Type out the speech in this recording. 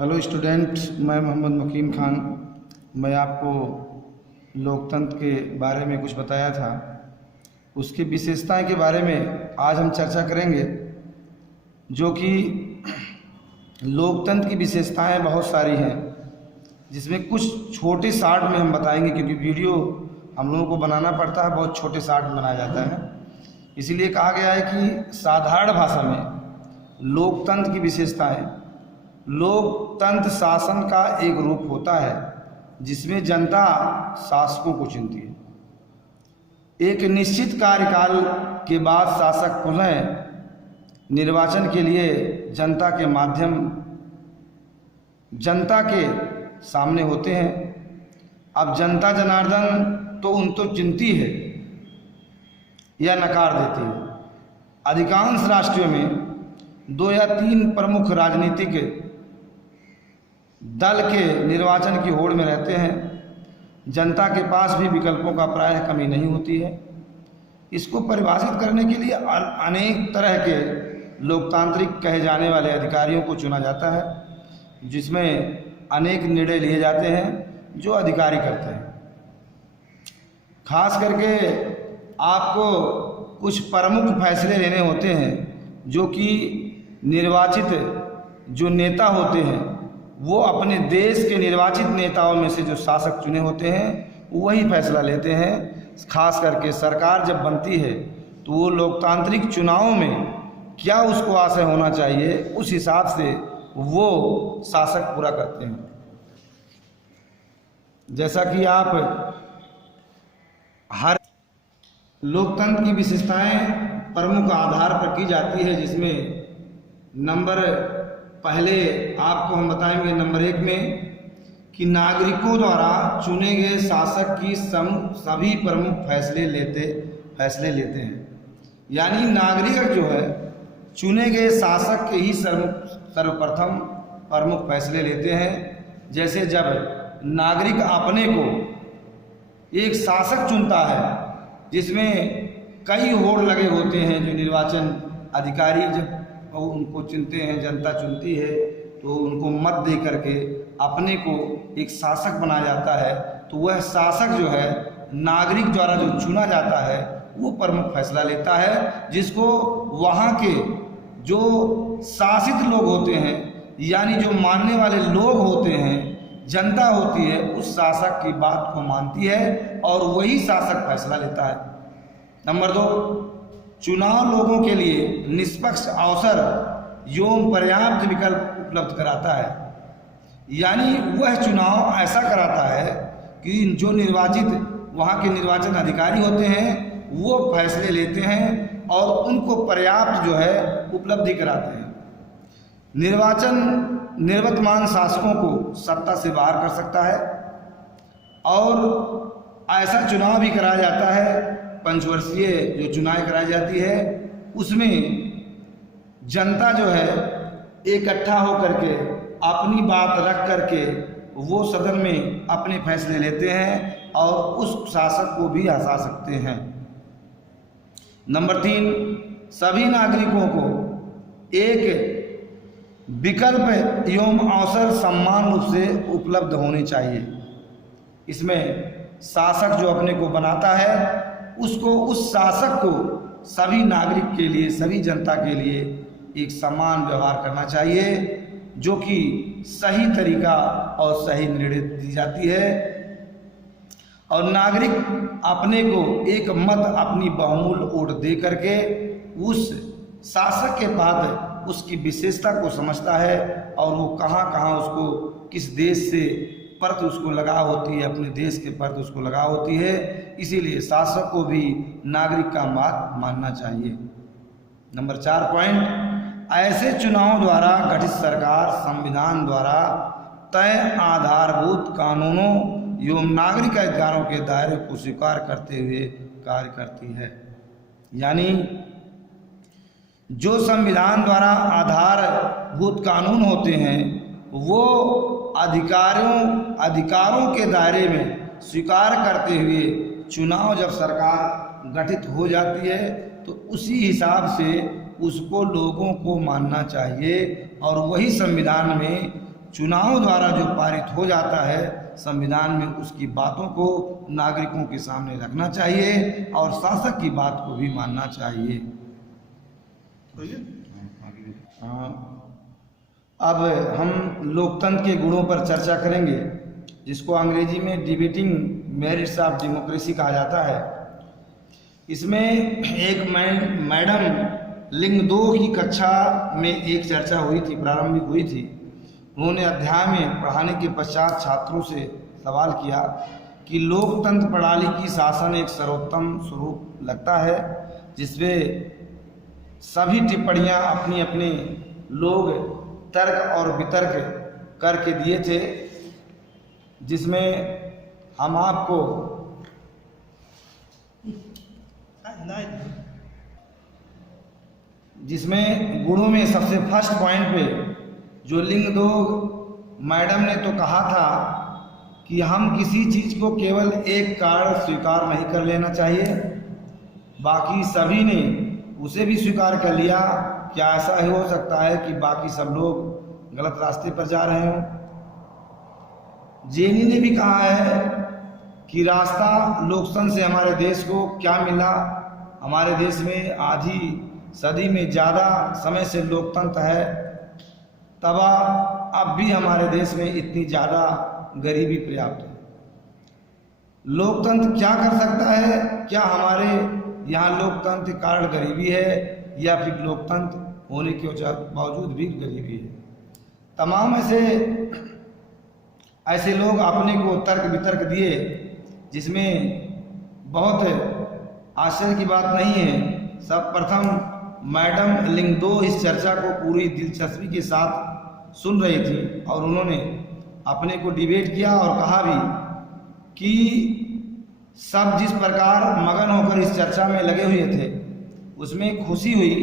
Hello student, मैं मोहम्मद मुकीम खान। मैं आपको लोकतंत्र के बारे में कुछ बताया था, उसकी विशेषताएं के बारे में आज हम चर्चा करेंगे। जो कि लोकतंत्र की विशेषताएं बहुत सारी हैं, जिसमें कुछ छोटे शार्ट में हम बताएंगे, क्योंकि वीडियो हम लोगों को बनाना पड़ता है, बहुत छोटे शार्ट में बनाया जाता है। इसीलिए कहा गया है कि साधारण भाषा में लोकतंत्र की विशेषताएं। लोकतंत्र शासन का एक रूप होता है जिसमें जनता शासकों को चुनती है। एक निश्चित कार्यकाल के बाद शासक पुनः निर्वाचन के लिए जनता के माध्यम जनता के सामने होते हैं। अब जनता जनार्दन तो उन तो चुनती है या नकार देती है। अधिकांश राष्ट्रों में 2 या 3 प्रमुख राजनीतिक दल के निर्वाचन की होड़ में रहते हैं। जनता के पास भी विकल्पों का प्रायः कमी नहीं होती है। इसको परिभाषित करने के लिए अनेक तरह के लोकतांत्रिक कहे जाने वाले अधिकारियों को चुना जाता है, जिसमें अनेक निर्णय लिए जाते हैं जो अधिकारी करते हैं। खास करके आपको कुछ प्रमुख फैसले लेने होते हैं, जो कि निर्वाचित जो नेता होते हैं वो अपने देश के निर्वाचित नेताओं में से जो शासक चुने होते हैं वही फैसला लेते हैं। खास करके सरकार जब बनती है तो वो लोकतांत्रिक चुनावों में क्या उसको आशय होना चाहिए, उस हिसाब से वो शासक पूरा करते हैं। जैसा कि आप हर लोकतंत्र की विशेषताएं प्रमुख आधार पर की जाती है, जिसमें नंबर पहले आपको हम बताएंगे नंबर 1 में कि नागरिकों द्वारा चुने गए शासक की सभी प्रमुख फैसले लेते हैं। यानी नागरिक जो है चुने गए शासक के ही सर्वप्रथम प्रमुख फैसले लेते हैं। जैसे जब नागरिक अपने को एक शासक चुनता है, जिसमें कई होड़ लगे होते हैं, जो निर्वाचन अधिकारी जब उनको चुनते हैं, जनता चुनती है, तो उनको मत दे करके अपने को एक शासक बनाया जाता है। तो वह शासक जो है नागरिक द्वारा जो चुना जाता है वो प्रमुख फैसला लेता है, जिसको वहाँ के जो शासित लोग होते हैं, यानी जो मानने वाले लोग होते हैं, जनता होती है, उस शासक की बात को मानती है और वही शासक फैसला लेता है। नंबर 2, चुनाव लोगों के लिए निष्पक्ष अवसर एवं पर्याप्त विकल्प उपलब्ध कराता है। यानी वह चुनाव ऐसा कराता है कि जो निर्वाचित वहाँ के निर्वाचन अधिकारी होते हैं वो फैसले लेते हैं और उनको पर्याप्त जो है उपलब्धि कराते हैं। निर्वाचन निवर्तमान शासकों को सत्ता से बाहर कर सकता है और ऐसा चुनाव भी कराया जाता है। पंचवर्षीय जो चुनाव कराई जाती है उसमें जनता जो है इकट्ठा होकर के अपनी बात रख करके वो सदन में अपने फैसले लेते हैं और उस शासक को भी हटा सकते हैं। नंबर 3, सभी नागरिकों को एक विकल्प एवं अवसर समान रूप से उपलब्ध होने चाहिए। इसमें शासक जो अपने को बनाता है उसको, उस शासक को सभी नागरिक के लिए, सभी जनता के लिए एक समान व्यवहार करना चाहिए, जो कि सही तरीका और सही निर्णय दी जाती है। और नागरिक अपने को एक मत, अपनी बहुमूल्य वोट दे करके उस शासक के बाद उसकी विशेषता को समझता है और वो कहाँ कहाँ उसको किस देश से परत उसको लगा होती है, अपने देश के परत उसको लगा होती है। इसीलिए शासक को भी नागरिक का बात मानना चाहिए। नंबर 4 पॉइंट, ऐसे चुनाव द्वारा गठित सरकार संविधान द्वारा तय आधारभूत कानूनों एवं नागरिक अधिकारों के दायरे को स्वीकार करते हुए कार्य करती है। यानी जो संविधान द्वारा आधारभूत कानून होते हैं वो अधिकारों के दायरे में स्वीकार करते हुए चुनाव जब सरकार गठित हो जाती है तो उसी हिसाब से उसको लोगों को मानना चाहिए और वही संविधान में चुनाव द्वारा जो पारित हो जाता है, संविधान में उसकी बातों को नागरिकों के सामने रखना चाहिए और शासक की बात को भी मानना चाहिए। हाँ, अब हम लोकतंत्र के गुणों पर चर्चा करेंगे, जिसको अंग्रेजी में डिबेटिंग मेरिट्स ऑफ डेमोक्रेसी कहा जाता है। इसमें एक मैडम लिंग 2 की कक्षा में एक चर्चा हुई थी, प्रारंभिक हुई थी। उन्होंने अध्याय में पढ़ाने के पश्चात छात्रों से सवाल किया कि लोकतंत्र प्रणाली की शासन एक सर्वोत्तम स्वरूप लगता है, जिसमें सभी टिप्पणियां अपनी अपनी लोग तर्क और वितर्क करके दिए थे, जिसमें हम आपको जिसमें गुणों में सबसे फर्स्ट पॉइंट पे जो लिंग 2 मैडम ने तो कहा था कि हम किसी चीज़ को केवल एक कारण स्वीकार नहीं कर लेना चाहिए, बाकी सभी ने उसे भी स्वीकार कर लिया। क्या ऐसा ही हो सकता है कि बाकी सब लोग गलत रास्ते पर जा रहे हों? जेनी ने भी कहा है कि रास्ता लोकतंत्र से हमारे देश को क्या मिला। हमारे देश में आधी सदी में ज़्यादा समय से लोकतंत्र है, तब अब भी हमारे देश में इतनी ज़्यादा गरीबी पर्याप्त है। लोकतंत्र क्या कर सकता है? क्या हमारे यहाँ लोकतंत्र के कारण गरीबी है या फिर लोकतंत्र होने के बावजूद भी गरीबी है? तमाम ऐसे लोग अपने को तर्क वितर्क दिए, जिसमें बहुत आश्चर्य की बात नहीं है। सब प्रथम मैडम लिंग 2 इस चर्चा को पूरी दिलचस्पी के साथ सुन रही थी और उन्होंने अपने को डिबेट किया और कहा भी कि सब जिस प्रकार मगन होकर इस चर्चा में लगे हुए थे, उसमें खुशी हुई।